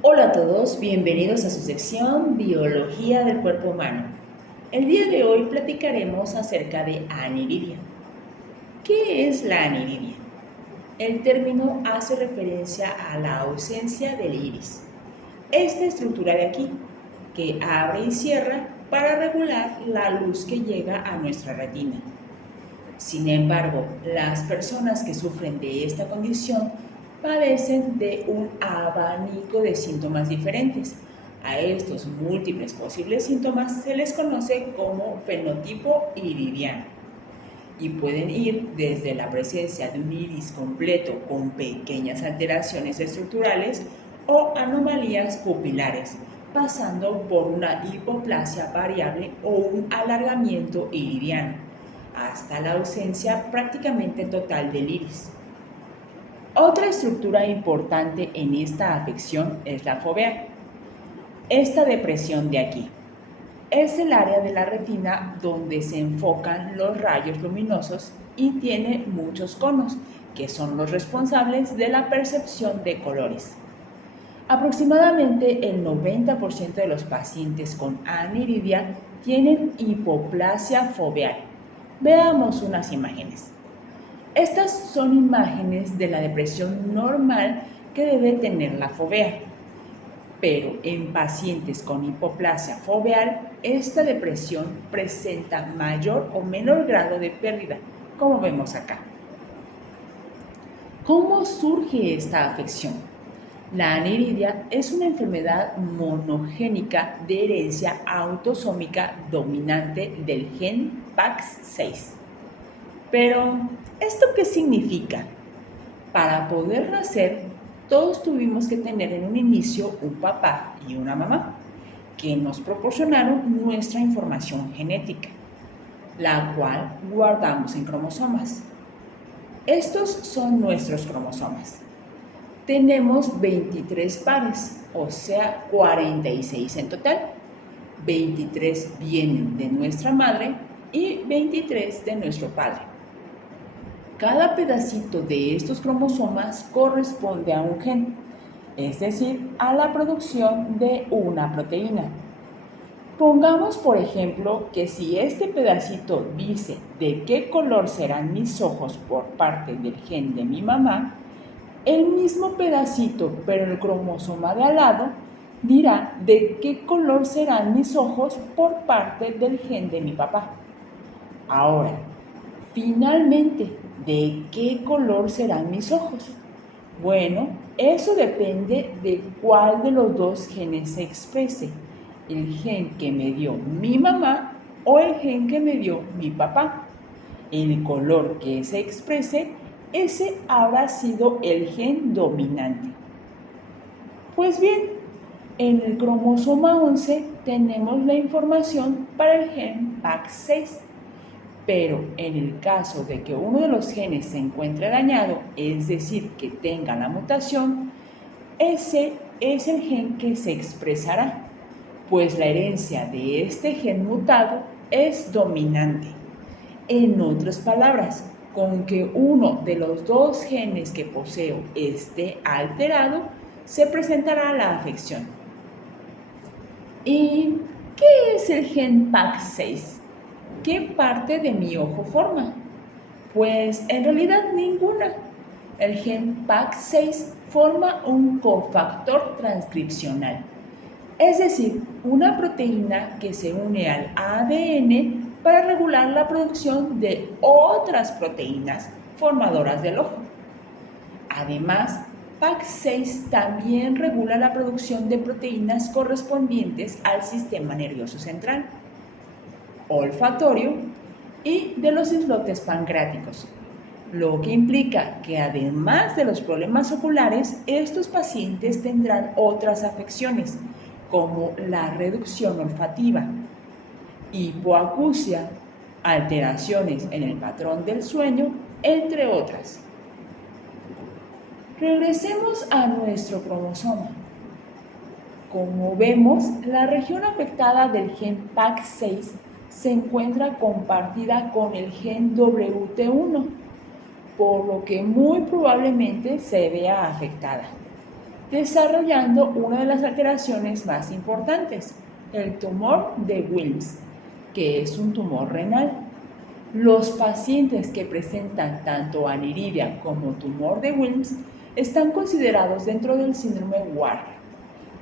Hola a todos, bienvenidos a su sección Biología del Cuerpo Humano. El día de hoy platicaremos acerca de aniridia. ¿Qué es la aniridia? El término hace referencia a la ausencia del iris. Esta estructura de aquí, que abre y cierra para regular la luz que llega a nuestra retina. Sin embargo, las personas que sufren de esta condición padecen de un abanico de síntomas diferentes. A estos múltiples posibles síntomas se les conoce como fenotipo iridiano y pueden ir desde la presencia de un iris completo con pequeñas alteraciones estructurales o anomalías pupilares, pasando por una hipoplasia variable o un alargamiento iridiano, hasta la ausencia prácticamente total del iris. Otra estructura importante en esta afección es la fovea. Esta depresión de aquí es el área de la retina donde se enfocan los rayos luminosos y tiene muchos conos, que son los responsables de la percepción de colores. Aproximadamente el 90% de los pacientes con aniridia tienen hipoplasia foveal. Veamos unas imágenes. Estas son imágenes de la depresión normal que debe tener la fovea. Pero en pacientes con hipoplasia foveal, esta depresión presenta mayor o menor grado de pérdida, como vemos acá. ¿Cómo surge esta afección? La aniridia es una enfermedad monogénica de herencia autosómica dominante del gen PAX6. Pero, ¿esto qué significa? Para poder nacer, todos tuvimos que tener en un inicio un papá y una mamá, que nos proporcionaron nuestra información genética, la cual guardamos en cromosomas. Estos son nuestros cromosomas. Tenemos 23 pares, o sea, 46 en total. 23 vienen de nuestra madre y 23 de nuestro padre. Cada pedacito de estos cromosomas corresponde a un gen, es decir, a la producción de una proteína. Pongamos, por ejemplo, que si este pedacito dice de qué color serán mis ojos por parte del gen de mi mamá, el mismo pedacito, pero el cromosoma de al lado, dirá de qué color serán mis ojos por parte del gen de mi papá. Ahora, finalmente, ¿de qué color serán mis ojos? Bueno, eso depende de cuál de los dos genes se exprese, el gen que me dio mi mamá o el gen que me dio mi papá. El color que se exprese, ese habrá sido el gen dominante. Pues bien, en el cromosoma 11 tenemos la información para el gen PAX6. Pero en el caso de que uno de los genes se encuentre dañado, es decir, que tenga la mutación, ese es el gen que se expresará, pues la herencia de este gen mutado es dominante. En otras palabras, con que uno de los dos genes que poseo esté alterado, se presentará la afección. ¿Y qué es el gen PAX6? ¿Qué parte de mi ojo forma? Pues en realidad ninguna. El gen PAX6 forma un cofactor transcripcional, es decir, una proteína que se une al ADN para regular la producción de otras proteínas formadoras del ojo. Además, PAX6 también regula la producción de proteínas correspondientes al sistema nervioso central, olfatorio y de los islotes pancreáticos, lo que implica que además de los problemas oculares, estos pacientes tendrán otras afecciones como la reducción olfativa, hipoacusia, alteraciones en el patrón del sueño, entre otras. Regresemos a nuestro cromosoma. Como vemos, la región afectada del gen PAX6 se encuentra compartida con el gen WT1, por lo que muy probablemente se vea afectada. desarrollando una de las alteraciones más importantes, el tumor de Wilms, que es un tumor renal. Los pacientes que presentan tanto aniridia como tumor de Wilms están considerados dentro del síndrome WARF,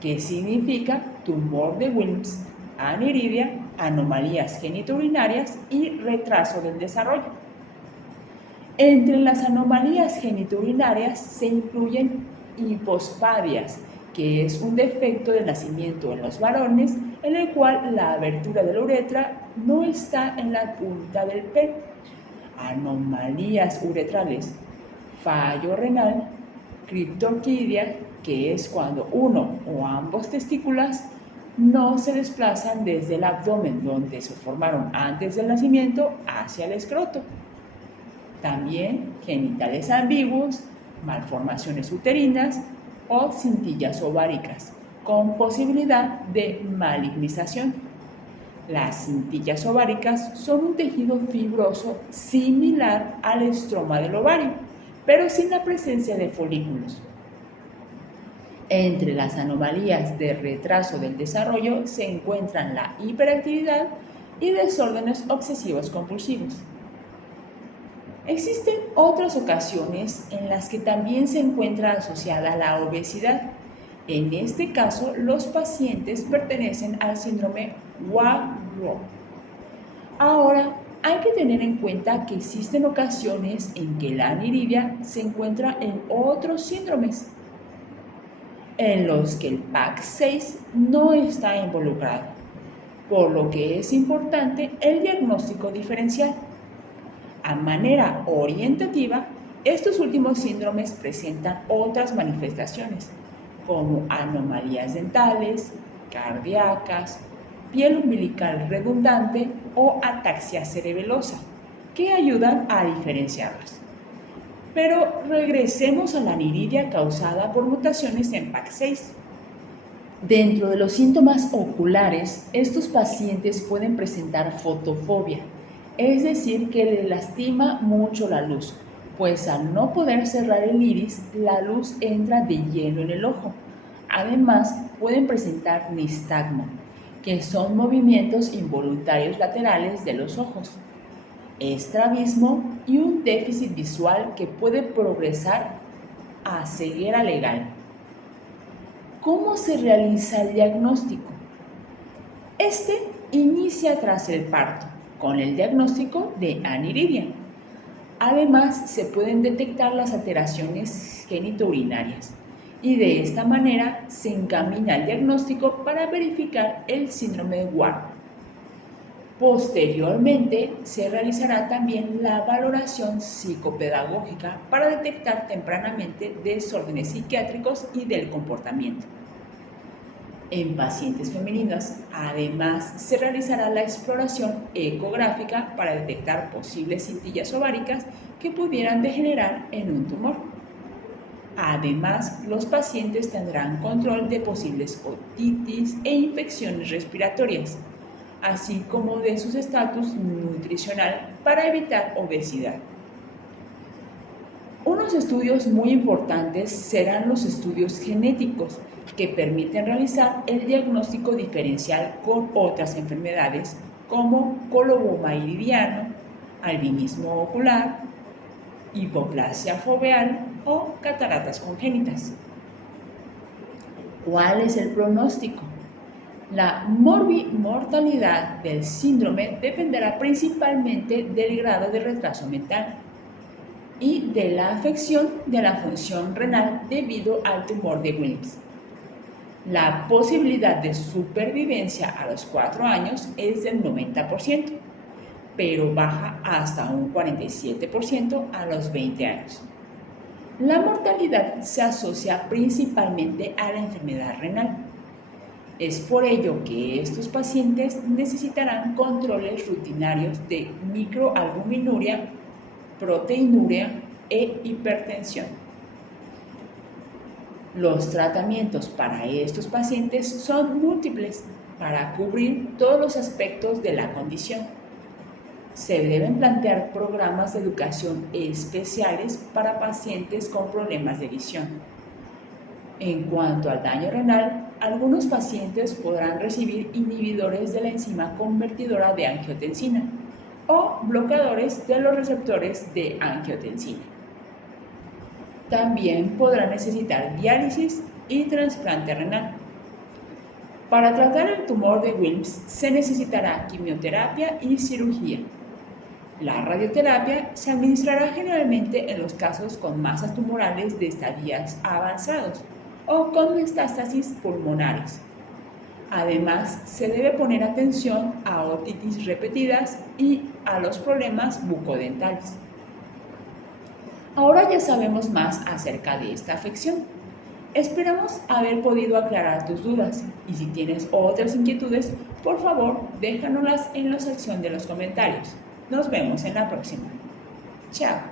que significa tumor de Wilms, aniridia, anomalías genitourinarias y retraso del desarrollo. Entre las anomalías genitourinarias se incluyen hipospadias, que es un defecto de nacimiento en los varones en el cual la abertura de la uretra no está en la punta del pene, anomalías uretrales, fallo renal, criptorquidia, que es cuando uno o ambos testículos no se desplazan desde el abdomen donde se formaron antes del nacimiento hacia el escroto. También genitales ambiguos, malformaciones uterinas o cintillas ováricas, con posibilidad de malignización. Las cintillas ováricas son un tejido fibroso similar al estroma del ovario, pero sin la presencia de folículos. Entre las anomalías de retraso del desarrollo se encuentran la hiperactividad y desórdenes obsesivos compulsivos. Existen otras ocasiones en las que también se encuentra asociada la obesidad. En este caso, los pacientes pertenecen al síndrome WARF. Ahora, hay que tener en cuenta que existen ocasiones en que la aniridia se encuentra en otros síndromes, en los que el PAX6 no está involucrado, por lo que es importante el diagnóstico diferencial. A manera orientativa, estos últimos síndromes presentan otras manifestaciones, como anomalías dentales, cardíacas, piel umbilical redundante o ataxia cerebelosa, que ayudan a diferenciarlas. Pero regresemos a la aniridia causada por mutaciones en PAX6. Dentro de los síntomas oculares, estos pacientes pueden presentar fotofobia, es decir, que les lastima mucho la luz, pues al no poder cerrar el iris, la luz entra de lleno en el ojo. Además, pueden presentar nistagmo, que son movimientos involuntarios laterales de los ojos, estrabismo y un déficit visual que puede progresar a ceguera legal. ¿Cómo se realiza el diagnóstico? Este inicia tras el parto, con el diagnóstico de aniridia. Además, se pueden detectar las alteraciones genitourinarias y de esta manera se encamina el diagnóstico para verificar el síndrome de WARF. Posteriormente, se realizará también la valoración psicopedagógica para detectar tempranamente desórdenes psiquiátricos y del comportamiento. En pacientes femeninas, además, se realizará la exploración ecográfica para detectar posibles cintillas ováricas que pudieran degenerar en un tumor. Además, los pacientes tendrán control de posibles otitis e infecciones respiratorias, así como de su estatus nutricional para evitar obesidad. Unos estudios muy importantes serán los estudios genéticos, que permiten realizar el diagnóstico diferencial con otras enfermedades como coloboma iridiano, albinismo ocular, hipoplasia foveal o cataratas congénitas. ¿Cuál es el pronóstico? La mortalidad del síndrome dependerá principalmente del grado de retraso mental y de la afección de la función renal debido al tumor de Wilms. La posibilidad de supervivencia a los 4 años es del 90%, pero baja hasta un 47% a los 20 años. La mortalidad se asocia principalmente a la enfermedad renal. Es por ello que estos pacientes necesitarán controles rutinarios de microalbuminuria, proteinuria e hipertensión. Los tratamientos para estos pacientes son múltiples para cubrir todos los aspectos de la condición. Se deben plantear programas de educación especiales para pacientes con problemas de visión. En cuanto al daño renal, algunos pacientes podrán recibir inhibidores de la enzima convertidora de angiotensina o bloqueadores de los receptores de angiotensina. También podrán necesitar diálisis y trasplante renal. Para tratar el tumor de Wilms se necesitará quimioterapia y cirugía. La radioterapia se administrará generalmente en los casos con masas tumorales de estadios avanzados o con metástasis pulmonares. Además, se debe poner atención a otitis repetidas y a los problemas bucodentales. Ahora ya sabemos más acerca de esta afección. Esperamos haber podido aclarar tus dudas y si tienes otras inquietudes, por favor, déjanoslas en la sección de los comentarios. Nos vemos en la próxima. Chao.